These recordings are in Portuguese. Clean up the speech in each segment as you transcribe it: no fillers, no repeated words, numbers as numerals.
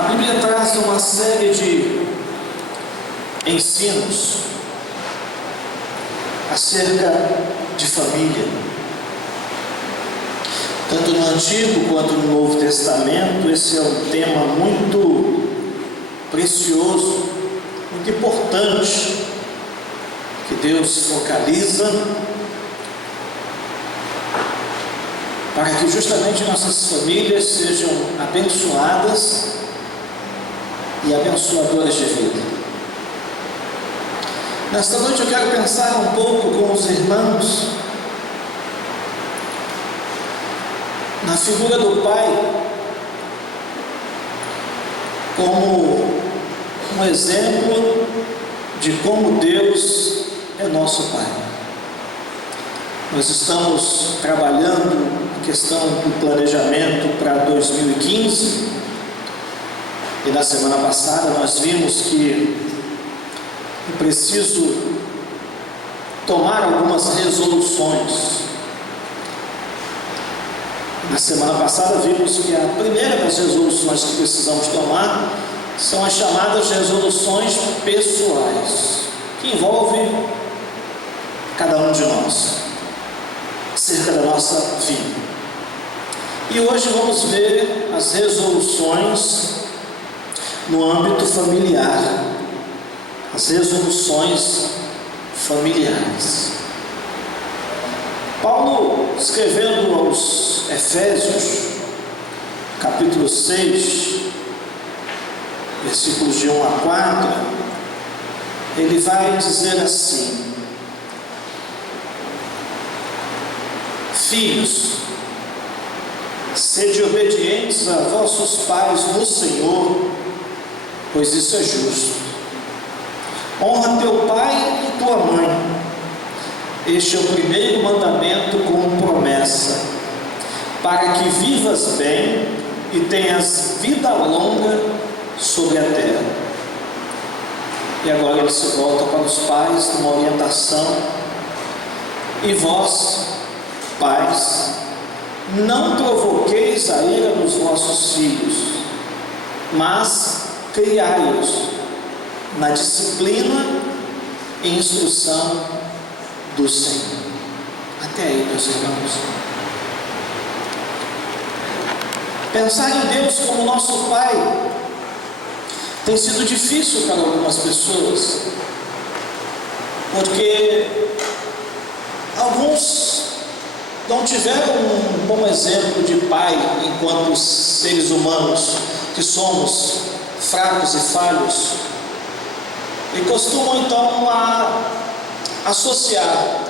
A Bíblia traz uma série de ensinos acerca de família, tanto no Antigo quanto no Novo Testamento. Esse é um tema muito precioso, muito importante, que Deus focaliza para que justamente nossas famílias sejam abençoadas e abençoadoras de vida. Nesta noite eu quero pensar um pouco com os irmãos na figura do pai como um exemplo de como Deus é nosso pai. Nós estamos trabalhando a questão do planejamento para 2015 e na semana passada nós vimos que é preciso tomar algumas resoluções. Na semana passada vimos que a primeira das resoluções que precisamos tomar são as chamadas resoluções pessoais, que envolvem cada um de nós, acerca da nossa vida. E hoje vamos ver as resoluções no âmbito familiar, as resoluções familiares. Paulo, escrevendo aos Efésios, capítulo 6, versículos de 1 a 4, ele vai dizer assim: Filhos, sede obedientes a vossos pais no Senhor, pois isso é justo. Honra teu pai e tua mãe. Este é o primeiro mandamento com promessa, para que vivas bem e tenhas vida longa sobre a terra. E agora ele se volta para os pais, numa orientação: e vós, pais, não provoqueis a ira dos vossos filhos, mas criai-os na disciplina e instrução do Senhor. Até aí, meus irmãos. Pensar em Deus como nosso Pai tem sido difícil para algumas pessoas, porque alguns não tiveram um bom exemplo de pai enquanto seres humanos que somos fracos e falhos, e costumam então a associar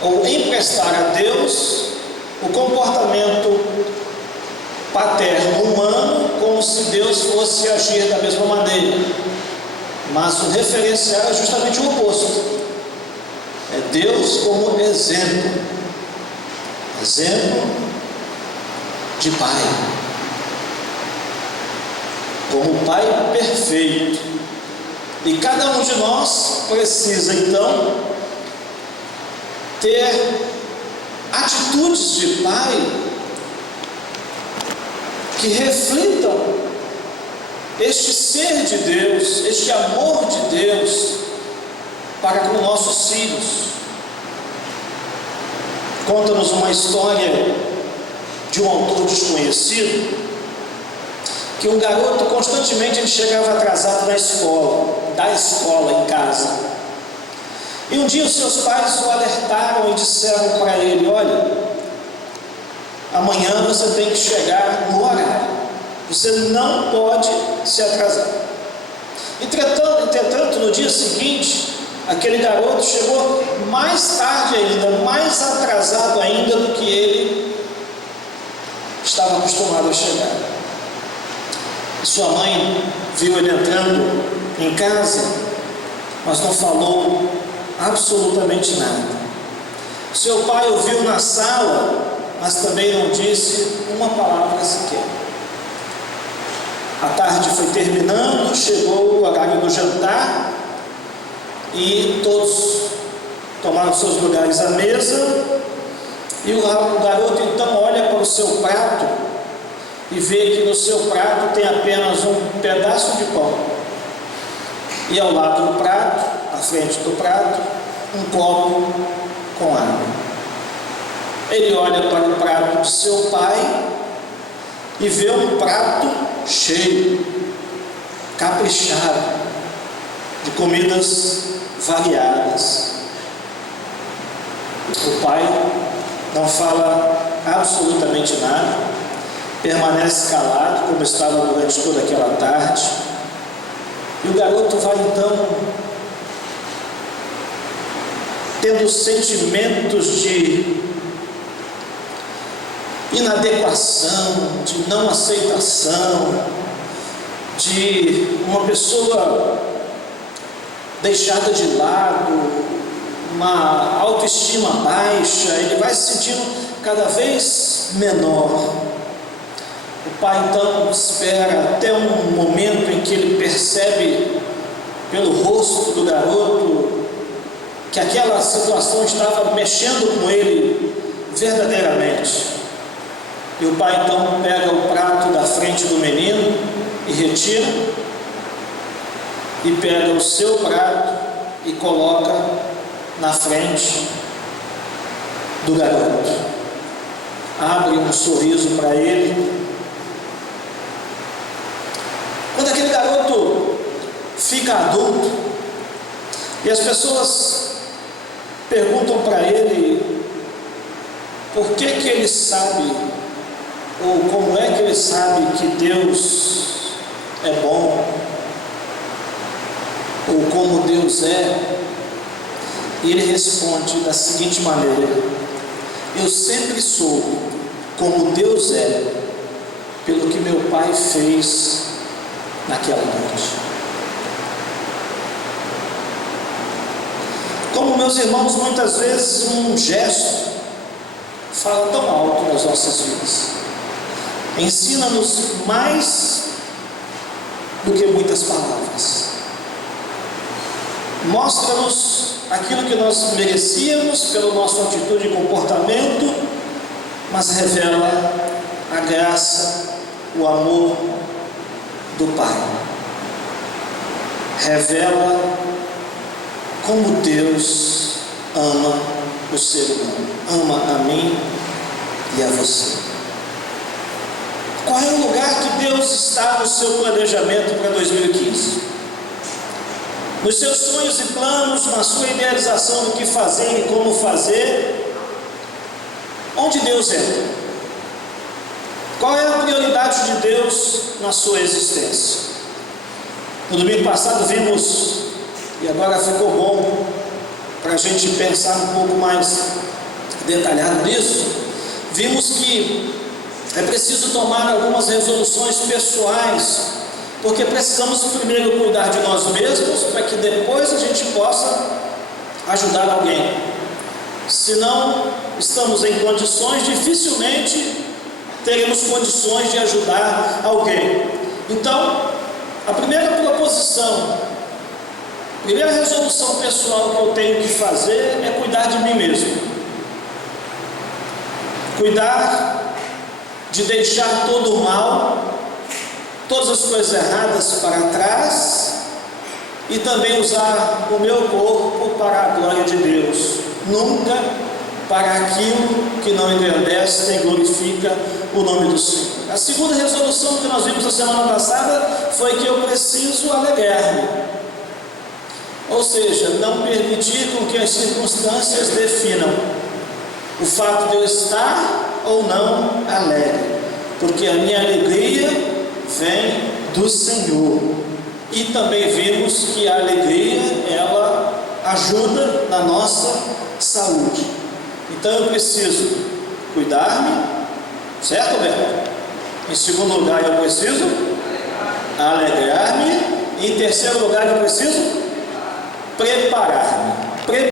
ou emprestar a Deus o comportamento paterno humano, como se Deus fosse agir da mesma maneira. Mas o referencial é justamente o oposto. É Deus como exemplo de pai, como pai perfeito. E cada um de nós precisa então ter atitudes de pai que reflitam este ser de Deus, este amor de Deus para com nossos filhos. Conta-nos uma história de um autor desconhecido, que um garoto constantemente ele chegava atrasado da escola em casa. E um dia os seus pais o alertaram e disseram para ele: olha, amanhã você tem que chegar no horário, você não pode se atrasar. Entretanto, no dia seguinte, aquele garoto chegou mais tarde ainda, mais atrasado ainda do que ele estava acostumado a chegar. Sua mãe viu ele entrando em casa, mas não falou absolutamente nada. Seu pai o viu na sala, mas também não disse uma palavra sequer. A tarde foi terminando, chegou o horário do jantar e todos tomaram seus lugares à mesa. E o garoto então olha para o seu prato e vê que no seu prato tem apenas um pedaço de pão. E ao lado do prato, à frente do prato, um copo com água. Ele olha para o prato de seu pai e vê um prato cheio, caprichado, de comidas variadas. O pai não fala absolutamente nada, permanece calado, como estava durante toda aquela tarde, e o garoto vai então tendo sentimentos de inadequação, de não aceitação, de uma pessoa deixada de lado, uma autoestima baixa. Ele vai se sentindo cada vez menor. O pai então espera até um momento em que ele percebe pelo rosto do garoto que aquela situação estava mexendo com ele verdadeiramente. E o pai então pega o prato da frente do menino e retira, e pega o seu prato e coloca na frente do garoto. Abre um sorriso para ele. Quando aquele garoto fica adulto e as pessoas perguntam para ele por que ele sabe, ou como é que ele sabe que Deus é bom, ou como Deus é, e ele responde da seguinte maneira: eu sempre soube como Deus é, pelo que meu pai fez naquela noite. Como, meus irmãos, muitas vezes um gesto fala tão alto nas nossas vidas, ensina-nos mais do que muitas palavras, mostra-nos aquilo que nós merecíamos pela nossa atitude e comportamento, mas revela a graça, o amor do Pai. Revela como Deus ama o ser humano, ama a mim e a você. Qual é o lugar que Deus está no seu planejamento para 2015? Nos seus sonhos e planos, na sua idealização do que fazer e como fazer, onde Deus entra? Qual é a prioridade de Deus na sua existência? No domingo passado vimos, e agora ficou bom para a gente pensar um pouco mais detalhado nisso, vimos que é preciso tomar algumas resoluções pessoais, porque precisamos primeiro cuidar de nós mesmos, para que depois a gente possa ajudar alguém. Se não estamos em condições, dificilmente teremos condições de ajudar alguém. Então, a primeira proposição, a primeira resolução pessoal que eu tenho que fazer é cuidar de mim mesmo. Cuidar de deixar todo o mal, todas as coisas erradas para trás, e também usar o meu corpo para a glória de Deus, nunca para aquilo que não engrandece nem glorifica o nome do Senhor. A segunda resolução que nós vimos na semana passada foi que eu preciso alegrar-me, ou seja, não permitir com que as circunstâncias definam o fato de eu estar ou não alegre, porque a minha alegria vem do Senhor. E também vimos que a alegria, ela ajuda na nossa saúde. Então eu preciso cuidar-me, certo, Alberto? Em segundo lugar, eu preciso alegrar-me. E em terceiro lugar, eu preciso preparar-me.